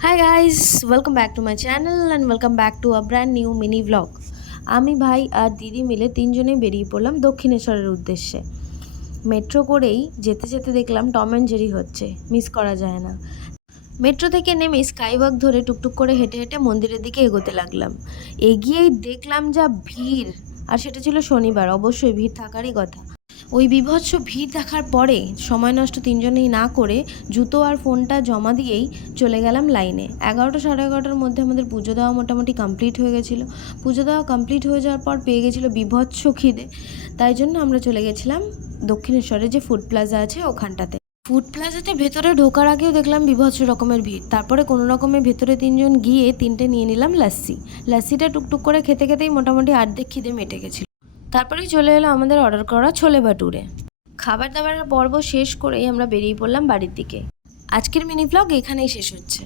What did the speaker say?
Hi guys, welcome back to my channel and welcome back to a brand new mini vlog. আমি ভাই আর দিদি মিলে তিনজনেই বেরিয়ে পড়লাম দক্ষিণেশ্বরের উদ্দেশ্যে। মেট্রো করেই যেতে যেতে দেখলাম টম অ্যান্ড জেরি হচ্ছে, মিস করা যায় না। মেট্রো থেকে নেমে স্কাইওয়াক ধরে টুকটুক করে হেঁটে হেঁটে মন্দিরের দিকে এগোতে লাগলাম। এগিয়েই দেখলাম যা ভিড়, আর সেটা ছিল শনিবার, অবশ্যই ভিড় থাকারই কথা। ওই বীভৎস ভিড় দেখার পরে সময় নষ্ট তিনজনেই না করে জুতো আর ফোনটা জমা দিয়েই চলে গেলাম লাইনে। 11টা সাড়ে 11টার মধ্যে আমাদের পুজো দেওয়া মোটামুটি কমপ্লিট হয়ে গেছিলো। পুজো দেওয়া কমপ্লিট হয়ে যাওয়ার পর পেয়ে গেছিলো বীভৎস খিদে, তাই জন্য আমরা চলে গেছিলাম দক্ষিণেশ্বরে যে ফুড প্লাজা আছে ওখানটাতে। ফুড প্লাজাতে ভেতরে ঢোকার আগেও দেখলাম বীভৎস রকমের ভিড়। তারপরে কোনো রকমের ভেতরে তিনজন গিয়ে তিনটে নিয়ে নিলাম লাস্সি। লাস্সিটা টুকটুক করে খেতে খেতেই মোটামুটি অর্ধেক খিদে মেটে গেছিলো। তারপরেই চলে এলো আমাদের অর্ডার করা ছোলে ভাটুরে। খাবার দাবারের পর্ব শেষ করেই আমরা বেরিয়ে পড়লাম বাড়ির দিকে। আজকের মিনি ব্লগ এখানেই শেষ হচ্ছে।